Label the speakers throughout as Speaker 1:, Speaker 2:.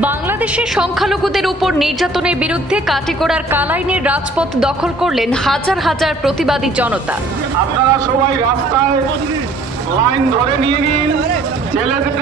Speaker 1: বাংলাদেশের সংখ্যালঘুদের উপর নির্যাতনের বিরুদ্ধে কাটিগোড়ার কালাইনের রাজপথ দখল করলেন হাজার হাজার প্রতিবাদী জনতা।
Speaker 2: আপনারা সবাই রাস্তায় লাইন ধরে নিয়ে নিন। ছেলেদের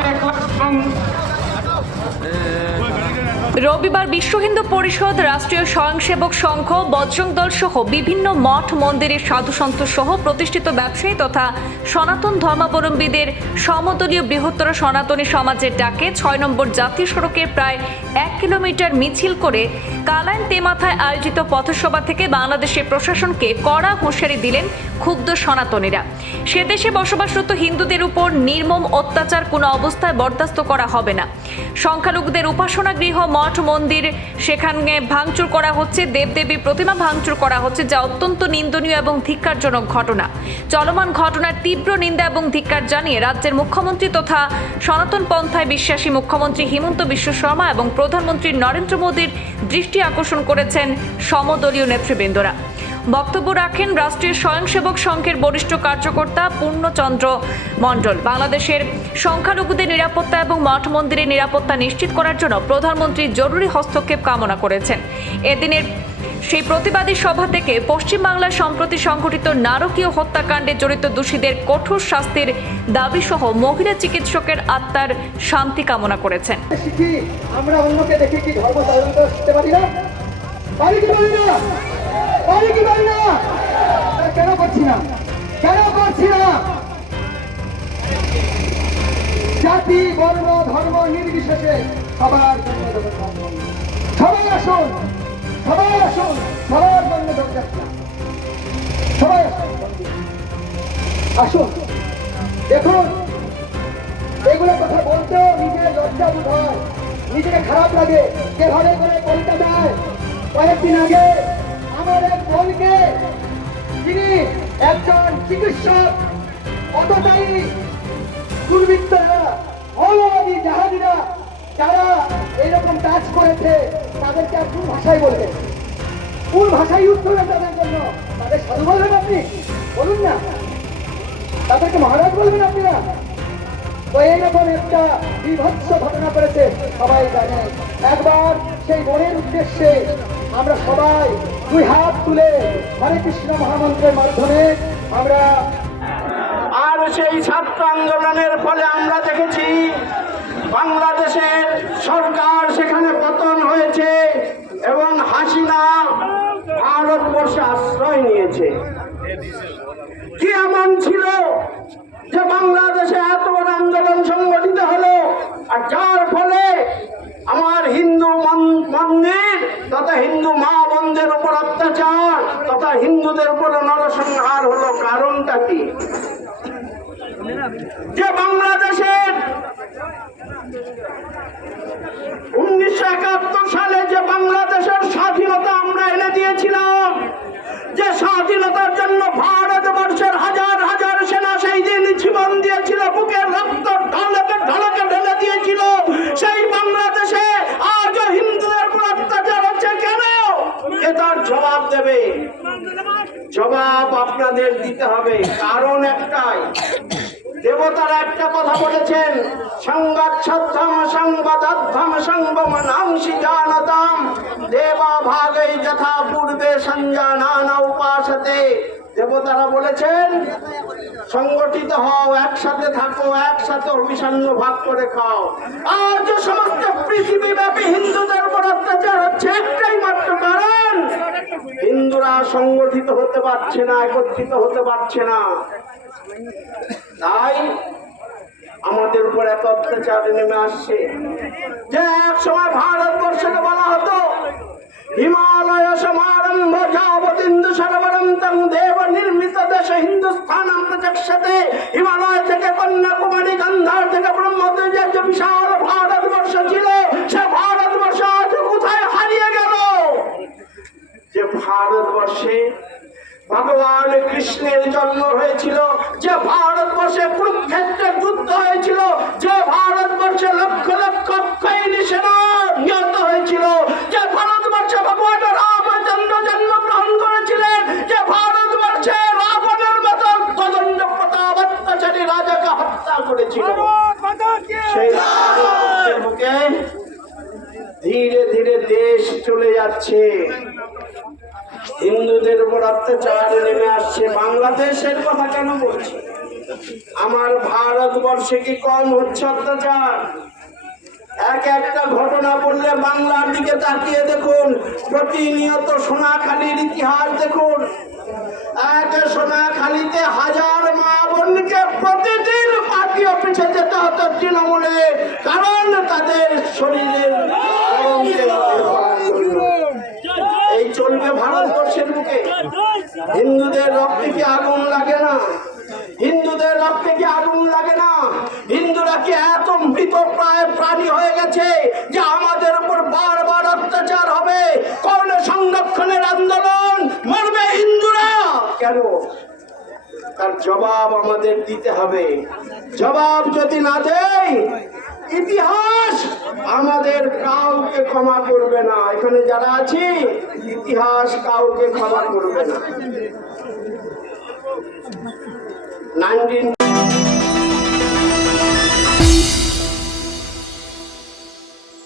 Speaker 1: রবিবার বিশ্ব হিন্দু পরিষদ, রাষ্ট্রীয় স্বয়ংসেবক সংঘ, বজরং দল সহ বিভিন্ন মঠ, মন্দিরের সাধুসন্ত সহ প্রতিষ্ঠিত ব্যবসায়ী তথা সনাতন ধর্মাবলম্বীদের সমদলীয় বৃহত্তর সনাতনী সমাজের ডাকে ছয় নম্বর জাতীয় সড়কের প্রায় এক কিলোমিটার মিছিল করে কালাইন তেমাথায় আয়োজিত পথসভা থেকে বাংলাদেশের প্রশাসনকে কড়া হুঁশিয়ারি দিলেন ক্ষুব্ধ সনাতনীরা। সে দেশে বসবাসরত হিন্দুদের উপর নির্মম অত্যাচার কোনো অবস্থায় বরদাস্ত করা হবে না। সংখ্যালঘুদের উপাসনা গৃহ, মঠ মন্দির সেখানে ভাঙচুর করা হচ্ছে দেবদেবী প্রতিমা ভাঙচুর করা হচ্ছে, যা অত্যন্ত নিন্দনীয় এবং ধিক্কারজনক ঘটনা। চলমান ঘটনার তীব্র নিন্দা এবং ধিক্কার জানিয়ে রাজ্যের মুখ্যমন্ত্রী তথা সনাতন পন্থায় বিশ্বাসী মুখ্যমন্ত্রী হিমন্ত বিশ্ব শর্মা এবং প্রধানমন্ত্রী নরেন্দ্র মোদীর দৃষ্টি আকর্ষণ করেছেন সমদলীয় নেতৃবৃন্দরা। বক্তব্য রাখেন রাষ্ট্রীয় স্বয়ংসেবক সংঘের বরিষ্ঠ কার্যকর্তা পূর্ণচন্দ্র মণ্ডল। বাংলাদেশের সংখ্যালঘুদের নিরাপত্তা এবং মঠ মন্দিরের নিরাপত্তা নিশ্চিত করার জন্য প্রধানমন্ত্রী জরুরি হস্তক্ষেপ কামনা করেছেন। এদিনের সেই প্রতিবাদী সভা থেকে পশ্চিমবাংলার সম্প্রতি সংঘটিত নারকীয় হত্যাকাণ্ডে জড়িত দোষীদের কঠোর শাস্তির দাবি সহ মহিলা চিকিৎসকের আত্মার শান্তি কামনা করেছেন।
Speaker 3: আমরা অন্যকে দেখে কি ধর্ম পারি না? পারি কি পারি না? কেন করছি না? কেন করছি না? জাতি, বর্ণ, ধর্ম, নির্বিশেষে সবার। সবাই আসুন সবাই আসুন, সবার জন্য দরজা সবাই আসুন দেখুন, এগুলো কথা বলতেও নিজের লজ্জা বোধ হয়। নিজেকে খারাপ লাগে। যেভাবে করে কলকাতায় কয়েকদিন আগে আমার এক বোনকে যিনি একজন চিকিৎসক, অতটাই দুর্বৃত্তরা মৌলবাদী জাহাজিরা যারা এইরকম কাজ করেছে, তাদেরকে আর কোন ভাষায় বলবেন কোন ভাষায় ইউজ তাদের জন্য তাদের সাধু বলবেন আপনি? বলুন না। তাদেরকে মহারাজ বলবেন আপনারা তো এইরকম একটা বিভৎস ঘটনা করেছে, সবাই জানে। একবার সেই বোনের উদ্দেশ্যে আমরা সবাই দুই হাত তুলে হরে কৃষ্ণ মহামন্ত্রের মাধ্যমে আমরা
Speaker 2: আর সেই ছাত্র আন্দোলনের ফলে আমরা দেখেছি বাংলাদেশের সরকার সেখানে পতন হয়েছে এবং হাসিনা ভারতবর্ষে আশ্রয় নিয়েছে। কি এমন ছিল যে বাংলাদেশে এত বড় আন্দোলন সংগঠিত হলো আর যার ফলে আমার হিন্দু মন- মন্দির তথা হিন্দু মা বন্ধের উপর অত্যাচার তথা হিন্দুদের কোন নরসংহার হলো কারণটা কি? যে বাংলাদেশের উনিশশো একাত্তর সালে যে বাংলাদেশের স্বাধীনতা আমরা এনে দিয়েছিলাম যে স্বাধীনতার জন্য ভারতবর্ষের হাজার হাজার সেনা সেই দিন জীবন দিয়েছিল বুকের রক্ত ঢলকে ঢলকে ঢেলে দিয়েছিল সেই বাংলাদেশে আজও হিন্দুদের উপর অত্যাচার হচ্ছে কেন এ তার জবাব দেবে জবাব আপনাদের দিতে হবে। কারণ একটাই, দেবতারা একটা কথা বলেছেন জানতাম দেবা ভাগে যথা পূর্বে উপাসতে। দেবতারা বলেছেন, সংগঠিত হও, একসাথে থাকো, একসাথে অভিসন্ন ভাগ করে খাও। আজ সমস্ত পৃথিবীব্যাপী হিন্দুদের উপর অত্যাচার হচ্ছে, একটাই মাত্র কারণ, হিন্দুরা সংগঠিত হতে পারছে না, একত্রিত হতে পারছে না। তাই আমাদের উপর এত অত্যাচার নেমে আসছে। যে এক সময় ভারতবর্ষকে বলা হতো সে ভারতবর্ষ কোথায় হারিয়ে গেল? যে ভারতবর্ষে ভগবান কৃষ্ণের জন্ম হয়েছিল, যে ভারতবর্ষে কুরুক্ষেত্রের যুদ্ধ হয়েছিল যে ভারতবর্ষে লক্ষ লক্ষ কৈনি সেনা নিহত হয়েছিল যে ভারতবর্ষে ভগবান রামচন্দ্র জন্মগ্রহণ করেছিলেন যে ভারতবর্ষে রাবণের মতো তদন্ত প্রতাপ অত্যাচারী রাজাকে হত্যা করেছিল সেই ভারতবর্ষের বুকে ধীরে ধীরে দেশ যাচ্ছে। হিন্দুদের উপর অত্যাচার নেমে আসছে। বাংলাদেশের কথা কেন বলছি? আমার ভারতবর্ষে কি কম হচ্ছে অত্যাচার? এক একটা ঘটনা বললে বাংলার দিকে তাকিয়ে দেখুন। প্রতিনিয়ত সোনাখালীর ইতিহাস দেখুন। এক সোনাখালীতে হাজার মা বোনকে প্রতিদিন পার্টি অফিসে যেতে হতো তৃণমূলে কারণ তাদের শরীরের রঙকে ব্যবহার করল। এই চলবে ভারতবর্ষের বুকে হিন্দুদের রক্তে কি আগুন লাগে না হিন্দুদের রক্তে কি আগুন লাগে না? হিন্দুরা কি এত মৃত প্রায় প্রাণী হয়ে গেছে যে আমাদের উপর বারবার অত্যাচার হবে? কর্ণ সংরক্ষণের আন্দোলন মরবে হিন্দুরা। কেন? তার জবাব আমাদের দিতে হবে। জবাব যদি না দেয়, ইতিহাস আমাদের কাউকে ক্ষমা করবে না। এখানে যারা আছি, ইতিহাস কাউকে ক্ষমা করবে না। নাইনটিন